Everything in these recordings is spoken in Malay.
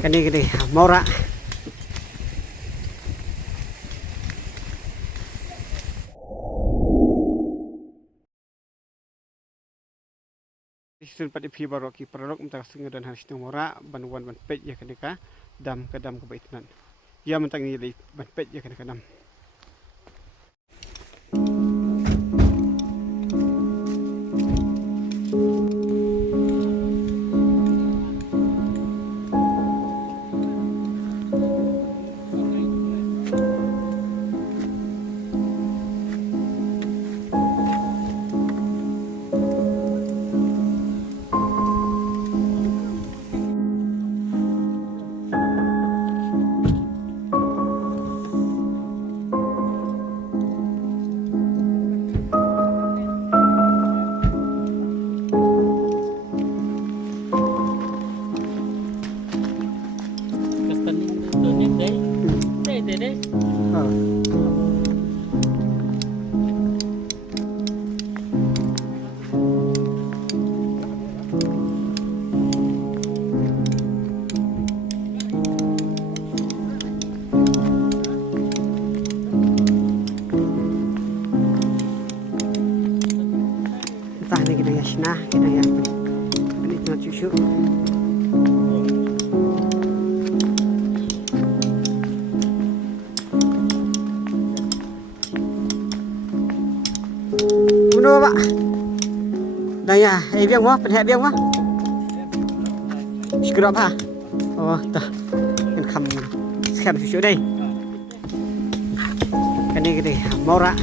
Gini Mora. Isun pada pi baru ki perlok mentak sengadan harus Mora banwan ban pej ya kenika dam kedam kebaitinan. Ya mentang ni ban pej ya kenika dam. Entah ni kita ya sina kita ya ini tu cucu. Uno pak. Dah ya, biang wah, penhat biang wah. Sekarang apa? Oh, dah. Kan kam sekarang cucu đây. Cái này Mora.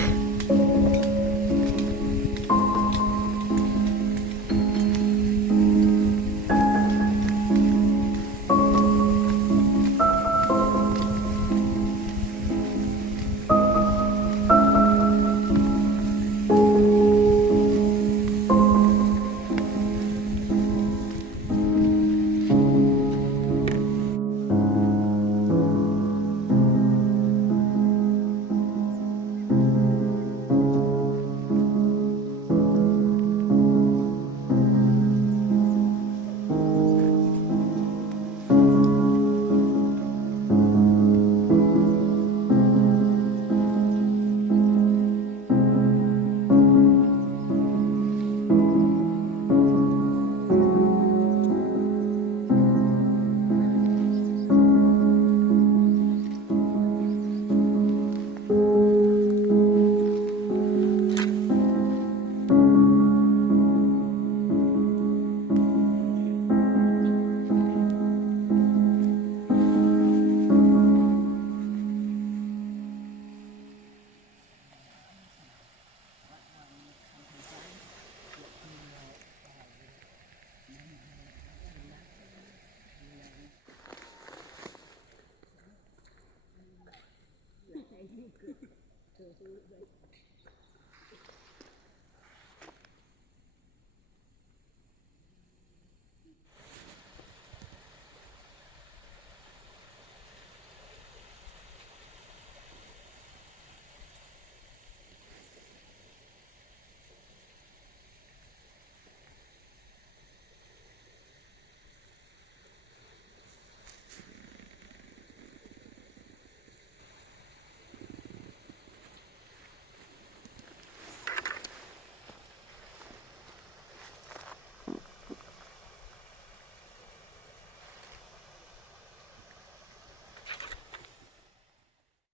Good.